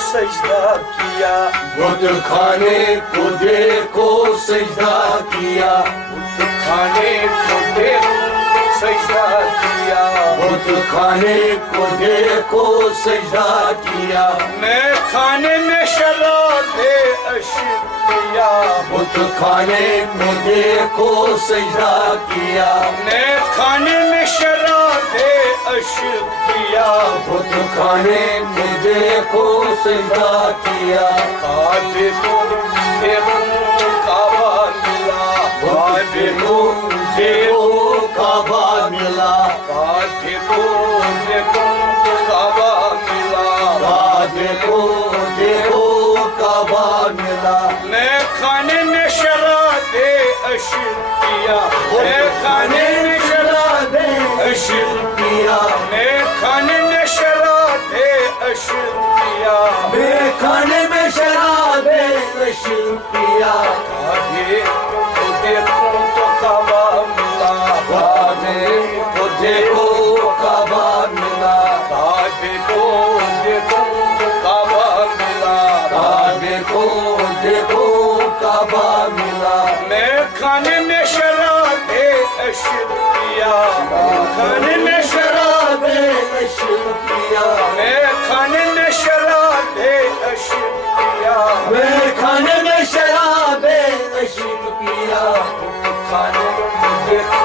सजदा किया, बुत खाने को देखो सजदा किया, बुत खाने को देखो सजदा किया, बुत खाने को देखो सजदा किया, मैं खाने में शराबे अशिक किया, बुत खाने को देखो सजदा किया, मैं खाने में शराबे अशिक किया, बुत खाने को देखो सजदा किया, काबे को देखो काबा मिला, काबे को देखो काबा मिला, काबे को देखो काबा मिला, काबे को देखो काबा मिला, मैं खाने में शराबे अशिक किया, मैं खाने में शराबे अशिक किया, मैं खाने में शराबे अशिक किया, मैं खाने में शराबे नशीब किया, काबे को देखो तो काबा मिला, काबे को देखो काबा मिला, काबे को देखो तो काबा मिला, काबे को देखो काबा मिला, मैं खाने में शराबे अशिक किया, खाने में शराबे नशीब किया, मैं खाने में शराबे अशिक किया, मैं खाने में शराबे नशीब किया, खाने को देखो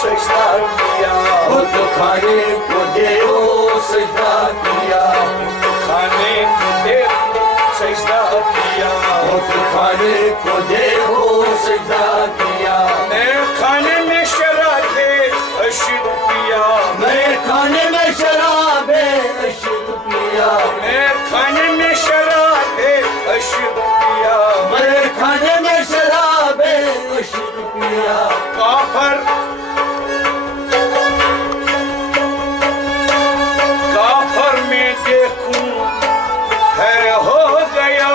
सजदा किया, बुत खाने को देखो सजदा किया, खाने को देखो सजदा किया, बुत खाने को देखो सजदा किया, मैं खाने में शराबे अशिक किया, मैं खाने में शराबे नशीब किया, मैं खाने में शराबे अशिक किया, मैं खाने में शराबे नशीब किया, काफर काफर में देखूं है हो गया,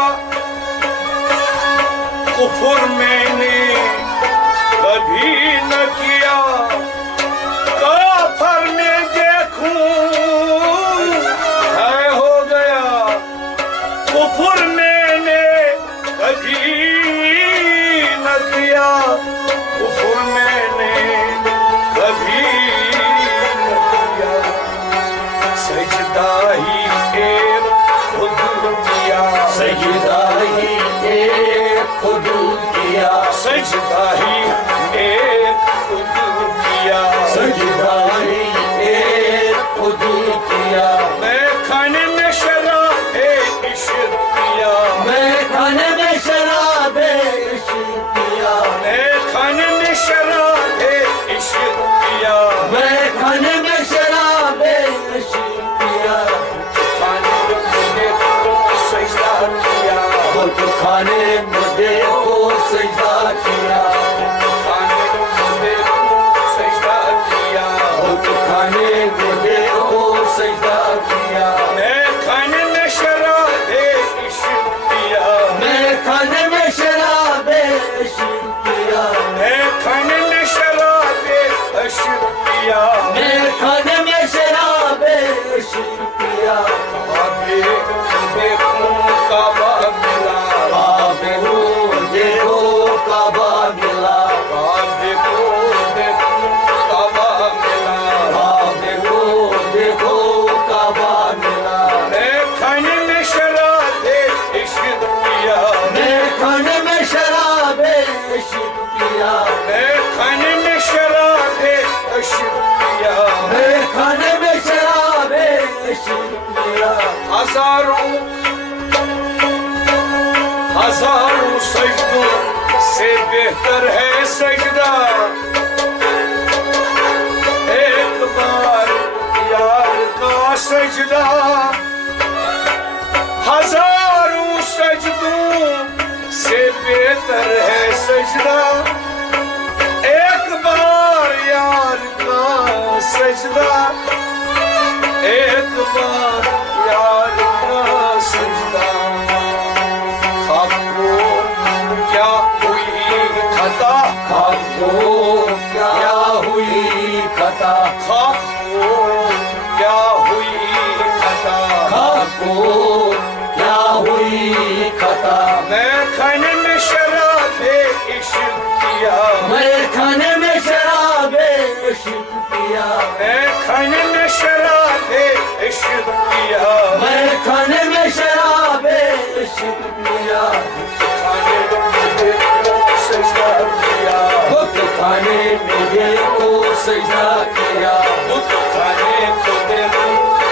कुफर मैंने कभी न किया, काफर में देखूं है हो गया, कुफर मैंने कभी न किया, कुफर मैंने कभी न किया, सजदा ही एक खुद किया, सजदा ही एक खुद किया, सजदा ही एक खुद किया, सजदा ही एक खुद किया, मैं खाने में शराबे इश्क किया, मैं खाने में शराबे इश्क किया, मैं खाने में शराबे इश्क किया, मैं खाने में शराबे इश्क किया, खाने में देखो सजदा किया, बुत खाने में देखो सजदा किया, खाने में देखो सजदा किया, बुत खाने में देखो सजदा किया, मैं खाने में शराबे इश्क किया, मैं खाने में शराबे इश्क किया, मैं खाने में शराबे इश्क किया, मैं खाने में शराबे इश्क किया, काबे देखो काबा मिला, काबे को देखो काबा मिला, काबे को देखो काबा मिला, काबे को देखो काबा मिला, मैं खाने में शराबे इश्क किया, मैं खाने में शराबे इश्क किया, मैं खाने में शराबे इश्क किया, मैं खाने में शराबे इश्क किया, हजारों हजारों सजदों से बेहतर है सजदा एक बार यार का सजदा, हजारों सजदों से बेहतर है सजदा एक बार यार का सजदा, एक बार यार का सजदा, आपको क्या हुई खता, आपको क्या हुई खता, आपको क्या हुई खता, आपको क्या खाने में शराबे इश्क पिया मैं खाने में शराबे इश्क पिया मैं खाने में शराबे इश्क पिया मैं खाने में शराबे इश्क पिया खाने में सजदा किया बुत खाने में दिल को सजदा किया बुत खाने को दिल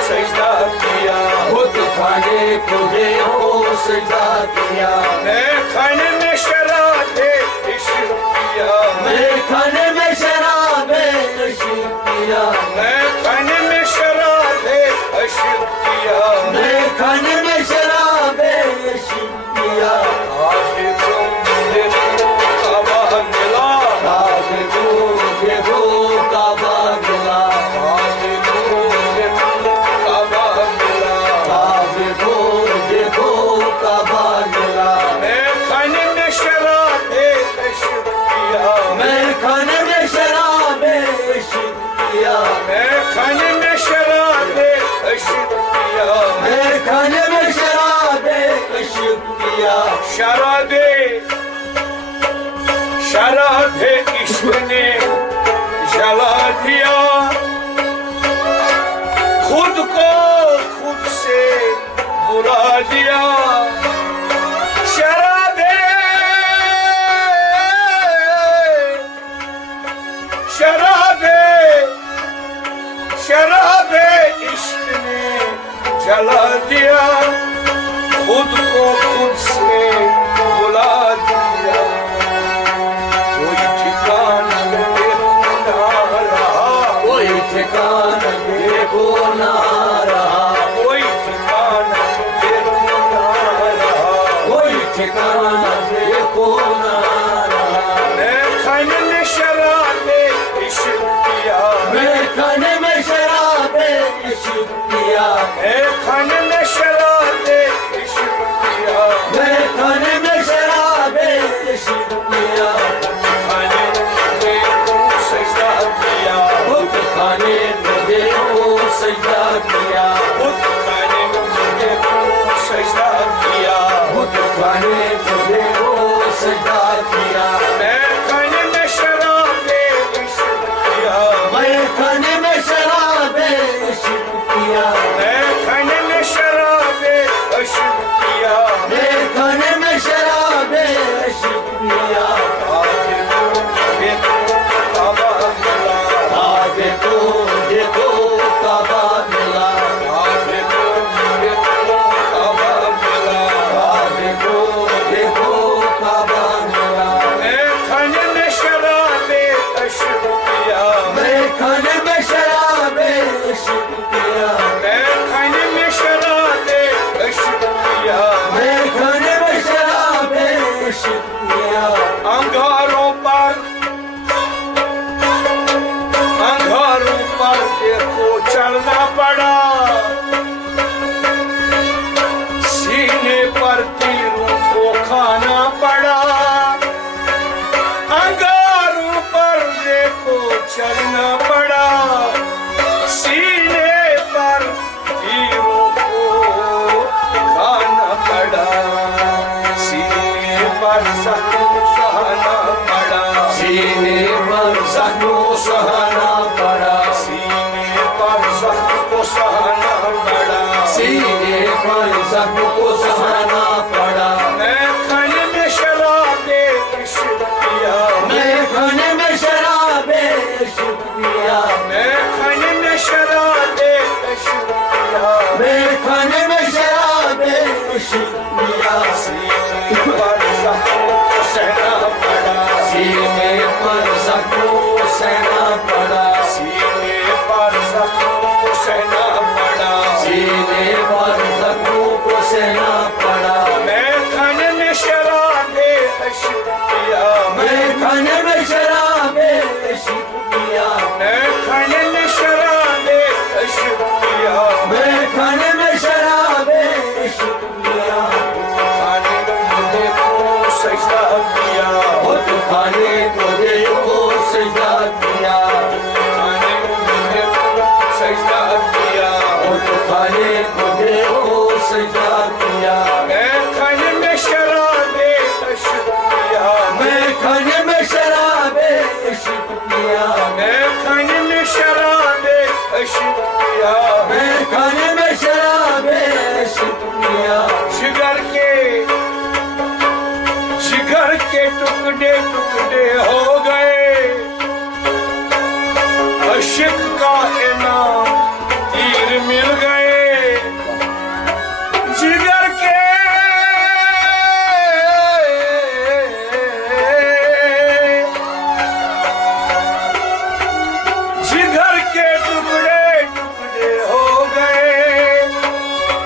सजदा किया बुत खाने को दिल को सजदा किया मैं खाने में शराबे इश्क पिया मैं खाने में शराबे इश्क पिया मैं खाने में शराबे इश्क पिया मैं खाने में शराबे इश्क पिया आगे तुम दिल काबा मिला आगे को देखो काबा गिला आगे तुम दिल काबा मिला आगे को देखो काबा गिला मैं खाने में शराबे इश्क पिया मैं खाने में शराबे इश्क पिया मैं खाने में शराबे इश्क पिया मैं खाने में शराबे इश्क पिया शराबे शराबे इश्क ने जला दिया खुद को खुद से बुला दिया शराबे शराबे शराबे इश्क ने जला दिया खुद को खुद से बुला दिया कोई ठिकाना देखो ना रहा कोई ठिकाना देखो ना रहा कोई ठिकाना देखो ना रहा कोई ठिकाना देखो ना रहा मैं खाने में शराबे इश्क पिया मैं खाने में शराबे इश्क पिया मैं खाने में शराबे इश्क पिया मैं खाने में शराबे इश्क पिया खाने में सजदा किया बुत खाने में देखो सजदा किया बुत खाने में सजदा किया बुत खाने में देखो सजदा किया मैं खाने में शराबे इश्क पिया मैं खाने में शराबे इश्क पिया मैं खाने में शराबे इश्क पिया मैं खाने में शराबे इश्क पिया आगे देखो काबा मिला आगे को देखो काबा मिला आगे देखो काबा मिला आगे को देखो काबा मिला मैं खाने में शराबे इश्क पिया मैं खाने में शराबे इश्क पिया मैं खाने में शराबे इश्क पिया मैं खाने में शराबे इश्क पिया अंगारों पर देखो चलना पड़ा सीने पर तीरों को खाना पड़ा अंगारों पर देखो चलना पड़ा सीने पर तीरों को खाना पड़ा सीने पर जख्म सहना पड़ा सीने पर जख्मों सहना पड़ा सीने पर जख्म को सहना पड़ा सीने पर जख्म को सहना पड़ा मैं खाने में शराबे इश्क पिया मैं खाने में शराबे इश्क पिया मैं खाने में शराबे इश्क पिया मैं खाने में शराबे इश्क पिया सीने पर जख्म को सहना पड़ा सीने पर जख्मों को सहना पड़ा सीने पर जख्म को सहना पड़ा सीने पर जख्मों को सहना पड़ा मैं खाने में शराबे इश्क पिया मैं खाने में शराबे इश्क पिया मैं खाने में शराबे इश्क पिया मैं खाने में शराबे इश्क पिया पिया, मैं खाने में शराब इश्क पिया। जिगर के टुकड़े टुकड़े हो गए, अशिक का इनाम तीर मिल गए। जिगर के टुकड़े टुकड़े हो गए,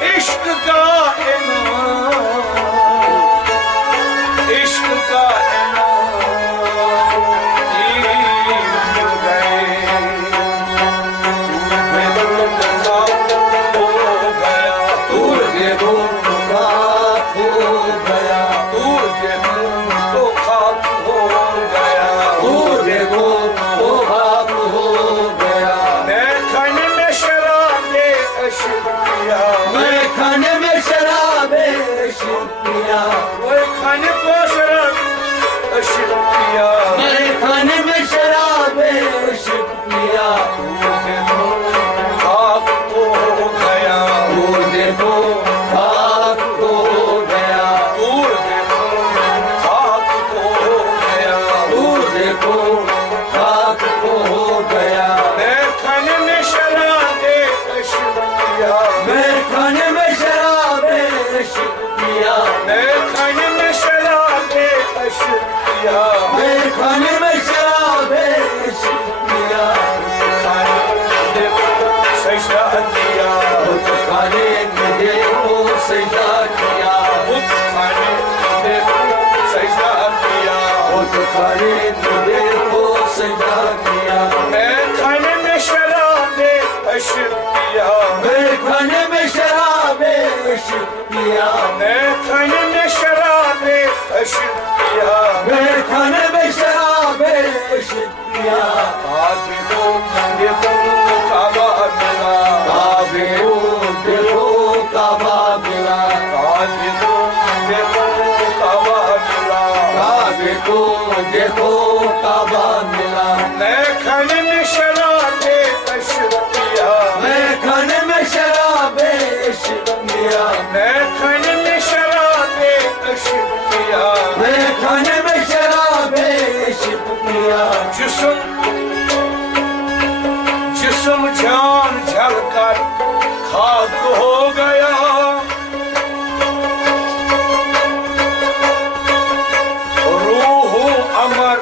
इश्क का इनाम, इश्क का मैं खाने में शराब इश्क पिया। मैं खाने को शराब इश्क पिया, मैं खाने में शराब इश्क पिया। खाक हो गया, दूर देखो खाक हो गया, दूर देखो खाक हो गया, दूर देखो खाक हो गया। मैं खाने में शराब इश्क पिया, मैं खाने में शराब इश्क पिया। मैं खाने में शराब इश्क पिया, मैं खाने में शराब इश्क पिया। सजदा किया, बुत खाने में देखो सजदा किया, बुत खाने देखो सजदा किया, बुत खाने में देखो सजदा किया। मैं खाने में शराब इश्क पिया, मैं खाने में शराब इश्क पिया। मैं खाने में शराब इश्क पिया। मैं खाने में शराब इश्क पिया। देखो देखो काबा मिला, देखो देखो काबा मिला, देखो देखो काबा मिला, देखो देखो काबा मिला। मैं खाने में शराब इश्क पिया, मैं खाने में शराब इश्क पिया। मैं खाने में शराब इश्क पिया। मैं खाने में शराब इश्क पिया। जिस्म जान झलकर खाक हो गया, रूह अमर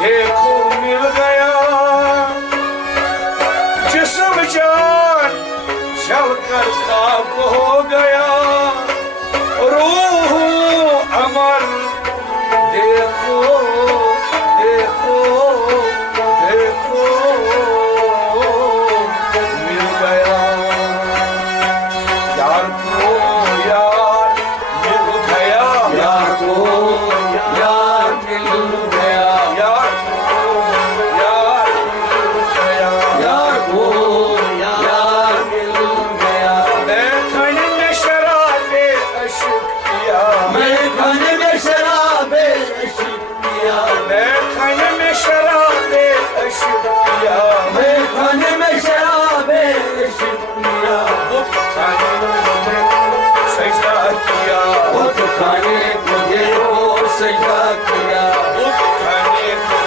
देखो मिल गया। जिस्म जान झलकर खाक हो गया, रूह अमर देखो देखो देखो मिल गया। यार को यार मिल गया, यार को यार मिल गया, यार को यार मिल गया। यार को यार मिल गया। मैं खाने में शराब इश्क पिया, मैं खाने में शराब इश्क पिया। मैं खाने में शराब इश्क पिया। मैं खाने में शराब इश्क पिया। बुत खाने में सजदा किया, बुत खाने को देखो सजदा किया, बुत खाने को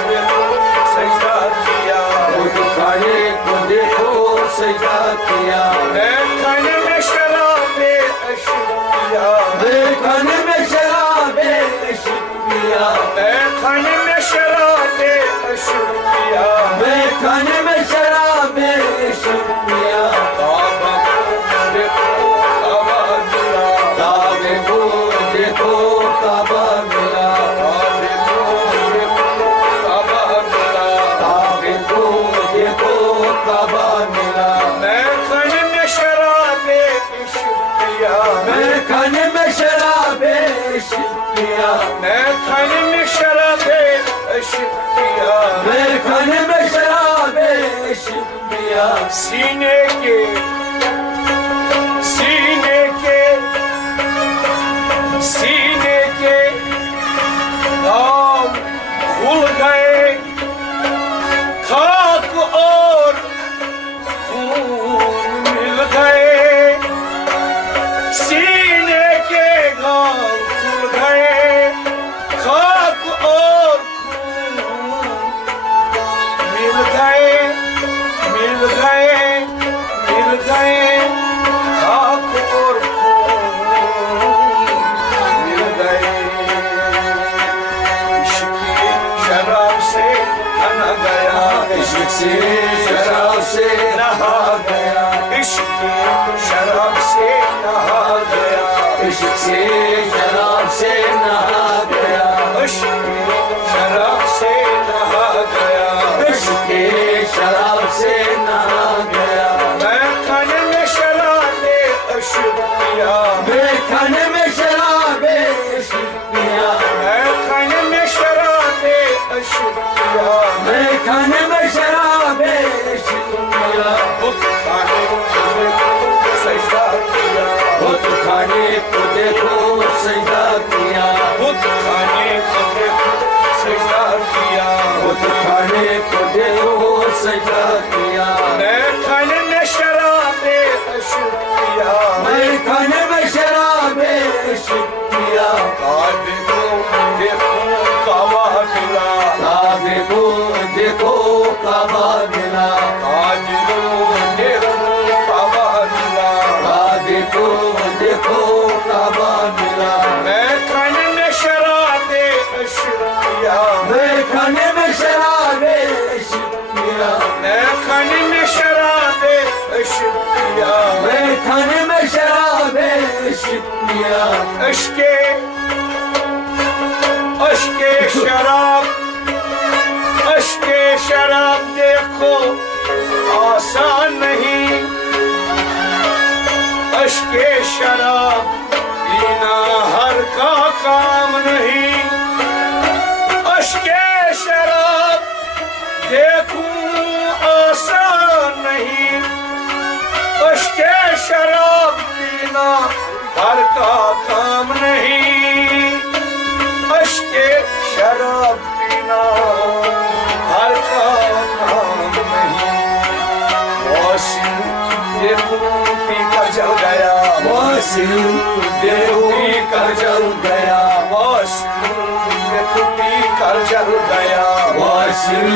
सजदा किया। बुत खाने को देखो सजदा किया। मैं खाने में शराब इश्क पिया, मैं खाने में शराब इश्क पिया। मैं खाने में शराब इश्क पिया। मैं खाने में शराब इश्क पिया। काबा देखो काबा मिला, काबे को देखो काबा मिला, देखो देखो काबा मिला। काबे को देखो काबा मिला। मैं खाने में शराब इश्क पिया, मैं खाने में शराब इश्क पिया। मैं खाने में शराब इश्क पिया। मैं खाने में शराब इश्क पिया। सीने के घाव खुल गए, खाक और खून सीने के घाव खुल गए, खाक और खून मिल गए, मिल गए, मिल गए, खाक और खून मिल गए। इश्क की शराब से बना गया, इश्क से शराब से नहा गया, इश्क की शराब से नहा गया, इश्क से शराब से नहा गया, इश्क की शराब से नहा गया, इश्क के शराब से नहा गया। मैं खाने में शराबे अशुभ पिया, मैं खाने में शराबे इश्क पिया, मैं खाने में शराबे अशुभ पिया, मैं खाने में शराबे इश्क पिया। बुत खाने को देखो सजदा किया, बुत खाने को देखो सजदा किया, बुत खाने को देखो सजदा किया, बुत खाने को देखो सजदा किया। मैं खाने में शराबे अशुभ पिया, मैं खाने में शराबे इश्क पिया। काबे को देखो काबा मिला, काबे को देखो काबा मिला, काबे को देखो काबा मिला, काबे को देखो काबा मिला। मैं खाने में शराबे अशुभ पिया, मैं खाने में शराबे इश्क पिया, मैं खाने में शराबे अशुभ पिया, मैं खाने में शराबे इश्क पिया। अश्के अश्के शराब, अश्के शराब देखो आसान नहीं, अश्के शराब पीना हर का काम नहीं, अश्के शराब देखूं आसान नहीं, अश्के शराब पीना हर का काम नहीं, अश्के शराब पीना हर का काम नहीं। वासिल देखूं पीकर जल गया, वासिल देखो पीकर जल गया, वासिल देखूं पीकर जल गया, वासिल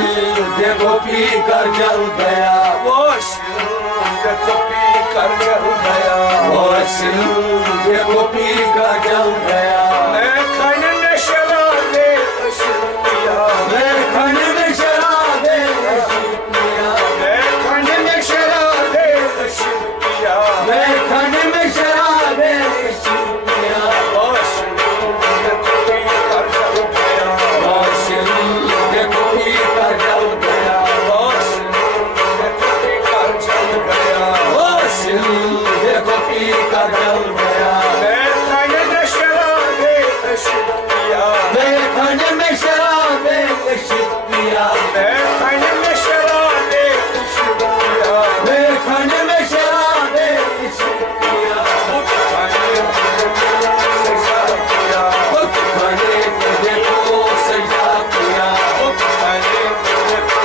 देखो पीकर जल गया, वासिल देखूं पीकर जल गया, वासिल देखो पीकर जल गया। मैं खाने में शराबे अशुभ पिया, मैं खाने में शराबे इश्क पिया, मैं खाने में शराबे अशुभ पिया, मैं खाने में शराबे इश्क पिया। वासिल देखूं पीकर जल गया, वासिल देखो पीकर जल गया, वासिल देखूं पीकर जल गया, वासिल देखो पीकर जल गया। मैं खाने में शराबे अशुभ पिया, मैं खाने में शराबे इश्क पिया, मैं खाने में शराबे अशुभ पिया, मैं खाने में शराबे इश्क पिया। बुत खाने को सजदा किया, बुत खाने को देखो सजदा किया, बुत खाने को देखो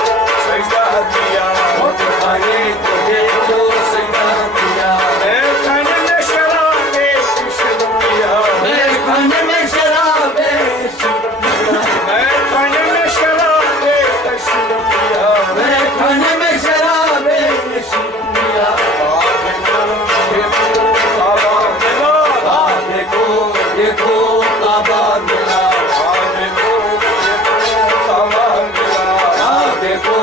सजदा किया, बुत खाने को देखो सजदा किया। मैं खाने में शराबे अशुभ पिया, मैं खाने में शराबे इश्क पिया, मैं खाने में शराबे अशुभ पिया, मैं खाने में शराबे इश्क पिया। काबे को देखो काबा मिला, काबे को देखो काबा मिला, काबे को देखो काबा मिला, काबे को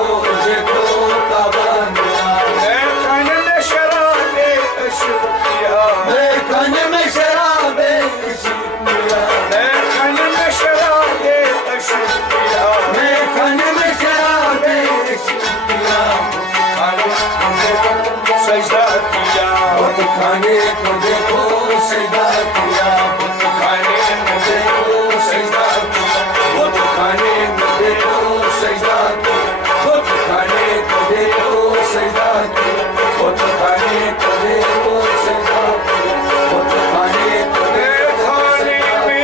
देखो काबा मिला। मैं खाने में शराबे अशुभ पिया, मैं खाने में शराबे इश्क पिया, मैं खाने में शराबे अशुभ पिया, मैं खाने में शराबे इश्क पिया। खाने को देखो सजदा किया, बुत खाने को देखो सजदा किया, बुत खाने को देखो सजदा किया, बुत खाने को देखो सजदा किया, बुत खाने को देखो सजदा किया, बुत खाने को देखो सजदा किया, बुत खाने को देखो खाने में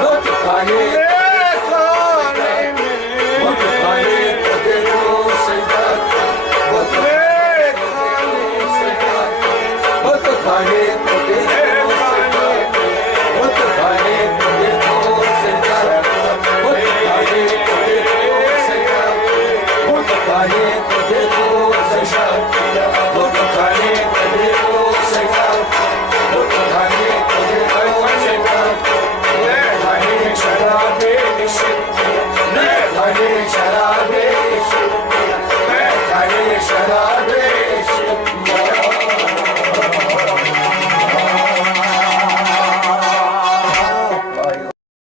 बुत खाने खाने में बुत खाने को देखो सजदा किया, बुत तुझे शराब